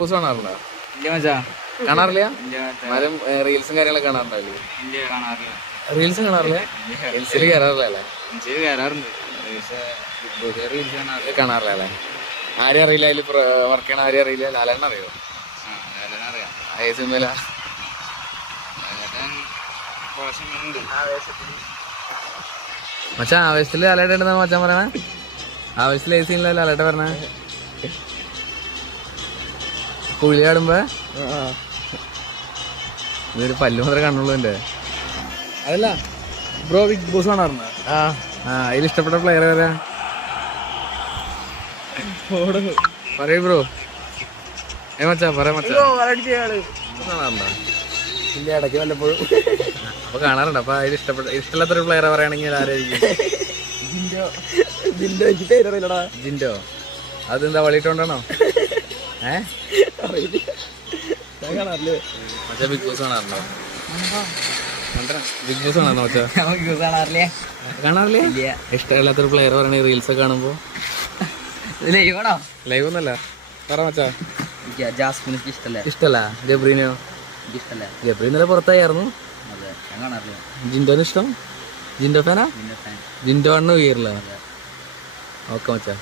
News കാണാറുണ്ടോ ഇല്ല മച്ചാ. കാണാറില്ല? എന്നാലും റീൽസും കാര്യങ്ങളൊക്കെ ഇല്ല കാണാറില്ല. റീൽസ് കാണാറില്ല? റീൽസിൽ കയറാറില്ല അല്ലേ? എനിക്ക് കയറാറുണ്ട് പക്ഷേ ബിഗ് ബോസ് റീൽസ് കാണാറില്ല. കാണാറില്ല അല്ലേ? ആരെയും അറിയില്ല? അതിൽ വർക്ക് ചെയ്യണ ആരെയും അറിയില്ല? ലാലേണ്ണ അറിയോ? ആ ലാലേട്ടനെ അറിയാം. ഏ സിനിമയില ലാലേട്ടൻ കുറച്ചുണ്ട് മച്ചാ ആവേശത്തിൽ ലാലേട്ട ഉണ്ടെന്നാ മച്ചാൻ പറയണേ? ആവേശത്തിൽ ഏ സീനിലല്ലേ ലാലേട്ട പറഞ്ഞേ കുഴി ആടുമ്പോ ഇതൊരു പല്ലു മാത്രമേ കണ്ടുള്ളൂ എന്റെ അതല്ല ബ്രോ ബിഗ് ബോസ് കാണാറുണ്ട് ആ ആ അതിൽ ഇഷ്ടപ്പെട്ട പ്ലെയർ വരാ പറയൂ ബ്രോ. ഏ മച്ചാ പറയാ മച്ചാ. കാണാറുണ്ടോ? ഇല്ല ഇടയ്ക്ക് വല്ലപ്പോഴും. അപ്പൊ കാണാറുണ്ട്. അപ്പൊ അതിൽ ഇഷ്ടപ്പെട്ട ഇഷ്ടമില്ലാത്തൊരു പ്ലെയർ പറയുകയാണെങ്കിൽ ആരായിരിക്കും? ജിൻഡോ. ജിൻഡോ അതെന്താ വളിയിട്ടുണ്ടാണോ ബിഗ് ബോസ് കാണാറുണ്ടോ ബിഗ് ബോസ് കാണാറുണ്ടോ കാണാറില്ലേ? കാണാറില്ലേ? ഇഷ്ടമില്ലാത്തൊരു പ്ലെയർ പറയണ റീൽസ് ഒക്കെ കാണുമ്പോ. ലൈവാണോ ലൈവ് ഒന്നല്ല. പറ മച്ചാ. ഇഷ്ടല്ല. ഗബ്രീനോ ഇന്നലെ പുറത്തായിരുന്നു. ജിൻഡോന് ഇഷ്ടം? ജിൻഡോ ഫാനാ? ജിൻഡോ ആണ് ഉയരില്ല ഓക്കെ മച്ചാ.